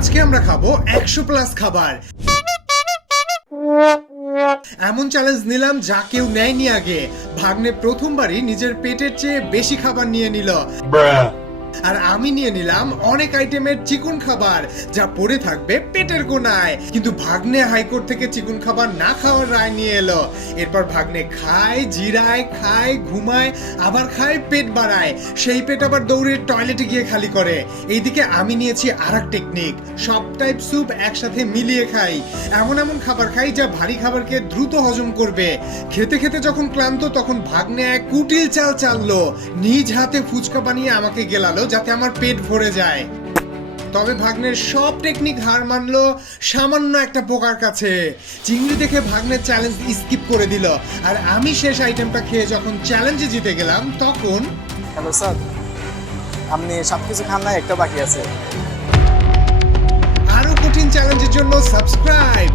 আজকে আমরা খাব একশো প্লাস খাবার। এমন চ্যালেঞ্জ নিলাম যা কেউ নেয়নি আগে। ভাগ্নে প্রথমবারই নিজের পেটের চেয়ে বেশি খাবার নিয়ে নিল। আমি নিয়ে নিলাম অনেক আইটেমের চিকন খাবার, যা পড়ে থাকবে পেটের কোনায় কিন্তু ভাগ্নে হাইকোর্ট থেকে চিকন খাবার না খাওয়ার রায় নিয়ে এলো। এরপর ভাগ্নে খায়, জিরায়, খায়, ঘুমায়, আবার খায়, পেট বাড়ায়। সেই পেট আবার দৌড়ে টয়লেটে গিয়ে খালি করে। এইদিকে আমি নিয়েছি আর টেকনিক সব টাইপ স্যুপ একসাথে মিলিয়ে খাই। এমন এমন খাবার খাই যা ভারী খাবারকে দ্রুত হজম করবে। খেতে খেতে যখন ক্লান্ত, তখন ভাগ্নে এক কুটিল চাল চাললো। নিজ হাতে ফুচকা বানিয়ে আমাকে গেলালো, যাতে আমার পেট ভরে যায়। তবে ভাগ্নের সব টেকনিক হার মানলো সামান্য একটা পোকার কাছে। চিংড়ি দেখে ভাগ্নের চ্যালেঞ্জ স্কিপ করে দিল। আর আমি শেষ আইটেমটা খেয়ে যখন চ্যালেঞ্জে জিতে গেলাম তখন হ্যালো স্যার আপনি সব কিছু খান না একটা বাকি আছে। আরও কঠিন চ্যালেঞ্জের জন্য সাবস্ক্রাইব